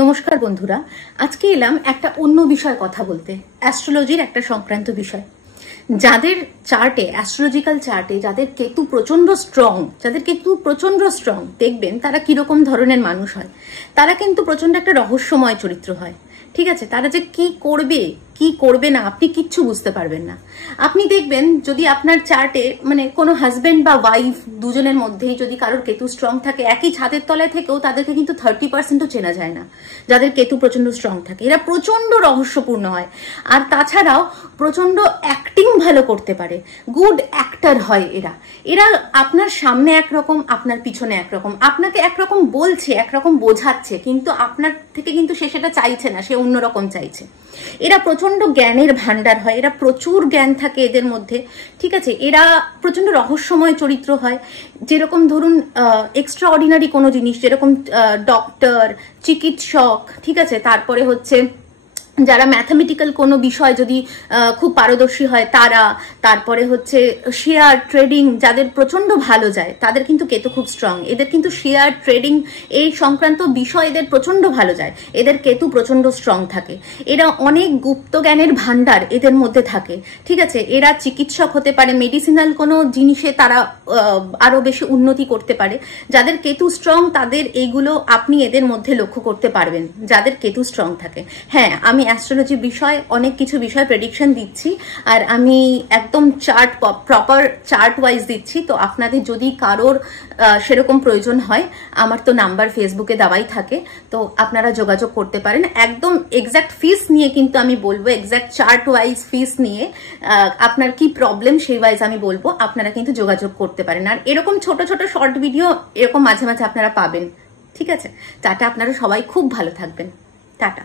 নমস্কার বন্ধুরা, আজকে এলাম একটা অন্য বিষয় কথা বলতে, অ্যাস্ট্রোলজির একটা সংক্রান্ত বিষয়। যাদের চার্টে, অ্যাস্ট্রোলজিক্যাল চার্টে যাদের কেতু প্রচন্ড স্ট্রং দেখবেন তারা কিরকম ধরনের মানুষ হয়। তারা কিন্তু প্রচন্ড একটা রহস্যময় চরিত্র হয়। ঠিক আছে, তারা যে কি করবে কি করবে না আপনি কিচ্ছু বুঝতে পারবেন না। আপনি দেখবেন যদি আপনার চার্টে মানে কোনো হাজবেন্ড বা ওয়াইফ দুজনের মধ্যেই যদি কারোর কেতু স্ট্রং থাকে, একই ছাদের তলায় থেকেও তাদেরকে কিন্তু 30%ও চেনা যায় না। যাদের কেতু প্রচন্ড স্ট্রং থাকে এরা প্রচন্ড রহস্যপূর্ণ হয়, আর তাছাড়াও প্রচন্ড অ্যাক্টিং ভালো করতে পারে, গুড অ্যাক্টর হয় এরা। এরা আপনার সামনে একরকম, আপনার পিছনে একরকম, আপনাকে একরকম বলছে, একরকম বোঝাচ্ছে, কিন্তু আপনার থেকে কিন্তু সে সেটা চাইছে না, সে অন্যরকম চাইছে। এরা প্রচন্ড জ্ঞানের ভান্ডার হয়, এরা প্রচুর জ্ঞান থাকে এদের মধ্যে। ঠিক আছে, এরা প্রচন্ড রহস্যময় চরিত্র হয়। যেরকম ধরুন এক্সট্রা অর্ডিনারি কোনো জিনিস, যেরকম ডক্টর, চিকিৎসক, ঠিক আছে, তারপরে হচ্ছে যারা ম্যাথামেটিক্যাল কোনো বিষয় যদি খুব পারদর্শী হয় তারা, তারপরে হচ্ছে শেয়ার ট্রেডিং যাদের প্রচন্ড ভালো যায় তাদের কিন্তু কেতু খুব স্ট্রং। এদের কিন্তু শেয়ার ট্রেডিং এই সংক্রান্ত বিষয় এদের প্রচন্ড ভালো যায়, এদের কেতু প্রচন্ড স্ট্রং থাকে। এরা অনেক গুপ্ত জ্ঞানের ভান্ডার এদের মধ্যে থাকে। ঠিক আছে, এরা চিকিৎসক হতে পারে, মেডিসিনাল কোনো জিনিসে তারা আরো বেশি উন্নতি করতে পারে। যাদের কেতু স্ট্রং তাদের এইগুলো আপনি এদের মধ্যে লক্ষ্য করতে পারবেন, যাদের কেতু স্ট্রং থাকে। হ্যাঁ, আমি অ্যাস্ট্রোলজি বিষয় অনেক কিছু বিষয় প্রেডিকশন দিচ্ছি, আর আমি একদম প্রপার চার্ট ওয়াইজ দিচ্ছি। তো আপনাদের যদি কারোর সেরকম প্রয়োজন হয়, আমার তো নাম্বার ফেসবুকে দেওয়াই থাকে, তো আপনারা যোগাযোগ করতে পারেন। একদম এক্সাক্ট ফিস নিয়ে কিন্তু আমি বলবো, এক্সাক্ট চার্ট ওয়াইজ ফিস নিয়ে আপনার কি প্রবলেম সেই ওয়াইজ আমি বলবো, আপনারা কিন্তু যোগাযোগ করতে পারেন। আর এরকম ছোট ছোট শর্ট ভিডিও এরকম মাঝে মাঝে আপনারা পাবেন। ঠিক আছে, টাটা, আপনারা সবাই খুব ভালো থাকবেন, টাটা।